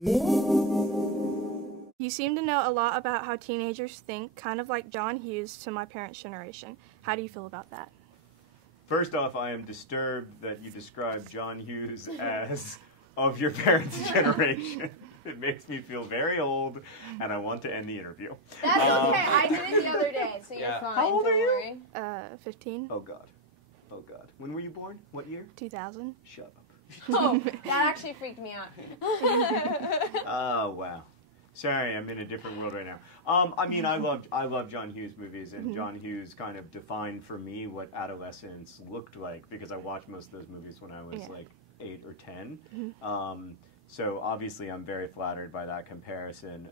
You seem to know a lot about how teenagers think, kind of like John Hughes to my parents' generation. How do you feel about that? First off, I am disturbed that you describe John Hughes as of your parents' generation. It makes me feel very old, and I want to end the interview. That's okay. I did it the other day, so you're fine. How old are you? 15. Oh, God. Oh, God. When were you born? What year? 2000. Shut up. Oh, that actually freaked me out. Oh, wow. Sorry, I'm in a different world right now. I mean, I love John Hughes movies, and John Hughes kind of defined for me what adolescence looked like, because I watched most of those movies when I was like 8 or 10. So obviously I'm very flattered by that comparison,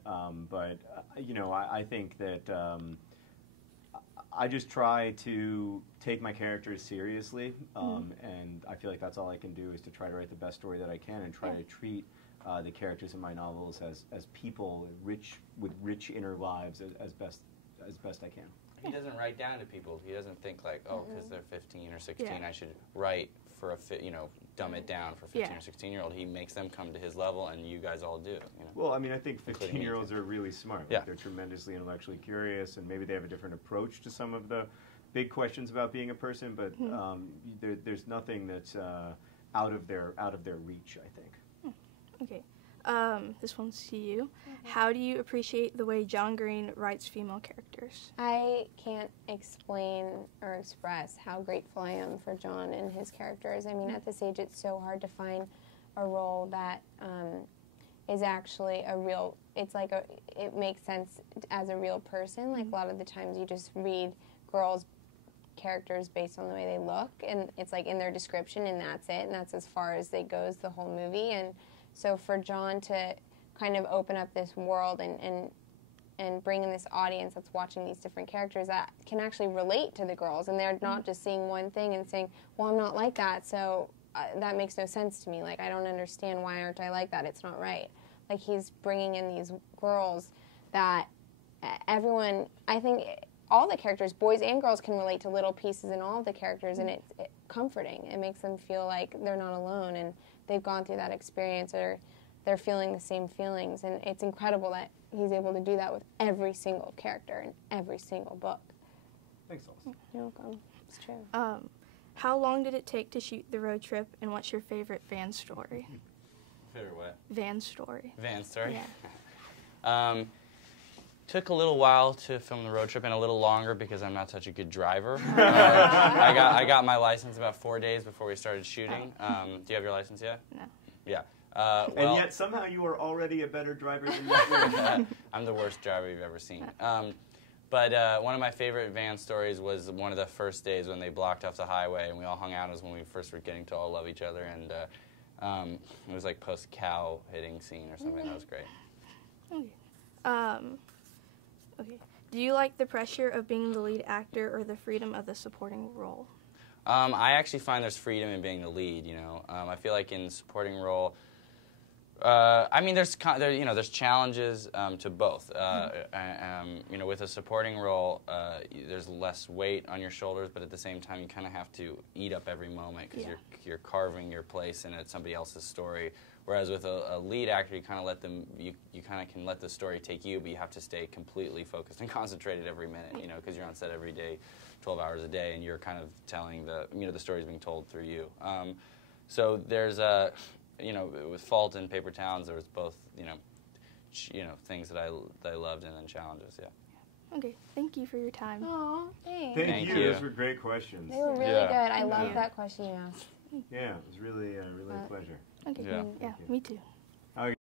but you know, I think that I just try to take my characters seriously, and I feel like that's all I can do is to try to write the best story that I can and try to treat the characters in my novels as people with rich inner lives as best I can. He doesn't write down to people. He doesn't think like, oh, because they're 15 or 16, I should write for dumb it down for 15 or 16-year-old. He makes them come to his level, and you guys all do. You know? Well, I mean, I think 15-year-olds are really smart. Yeah. Like, they're tremendously intellectually curious, and maybe they have a different approach to some of the big questions about being a person. But there's nothing that's out of their reach, I think. Okay. This one's to you. How do you appreciate the way John Green writes female characters? I can't explain or express how grateful I am for John and his characters. I mean, at this age, it's so hard to find a role that is actually a real, it's like it makes sense as a real person. Like, a lot of the times you just read girls' characters based on the way they look, and it's like in their description, and that's it, and that's as far as it goes the whole movie. And so for John to kind of open up this world and bring in this audience that's watching these different characters that can actually relate to the girls, and they're not just seeing one thing and saying, well, I'm not like that, so that makes no sense to me. Like, I don't understand, why aren't I like that? It's not right. Like, he's bringing in these girls that everyone, I think all the characters, boys and girls, can relate to little pieces in all of the characters, and it's comforting. It makes them feel like they're not alone, and they've gone through that experience, or they're feeling the same feelings, and it's incredible that he's able to do that with every single character in every single book. Thanks, Halston. You're welcome. It's true. How long did it take to shoot the road trip, and what's your favorite van story? Favorite what? Van story. Van story? Yeah. Took a little while to film the road trip, and a little longer because I'm not such a good driver. I got my license about 4 days before we started shooting. Do you have your license yet? No. Yeah. Well, and yet somehow you are already a better driver than me. I'm the worst driver you've ever seen. But one of my favorite van stories was one of the first days when they blocked off the highway, and we all hung out. It was when we first were getting to all love each other, and it was like post-cow hitting scene or something. That was great. Okay. Okay. Do you like the pressure of being the lead actor or the freedom of the supporting role? I actually find there's freedom in being the lead. You know, I feel like in the supporting role, I mean, there's challenges to both. You know, with a supporting role, there's less weight on your shoulders, but at the same time, you kind of have to eat up every moment because you're carving your place in somebody else's story. Whereas with a lead actor, you kind of let them, you kind of can let the story take you, but you have to stay completely focused and concentrated every minute, you know, because you're on set every day, 12 hours a day, and you're kind of telling the story's being told through you. So there's you know, with Fault and Paper Towns, there was both, you know, things that I loved, and then challenges, yeah. Okay, thank you for your time. Aw, thanks. Thank you. Those were great questions. They were really good. I love that question you asked. Yeah, it was really a pleasure. Okay, Yeah. Me too.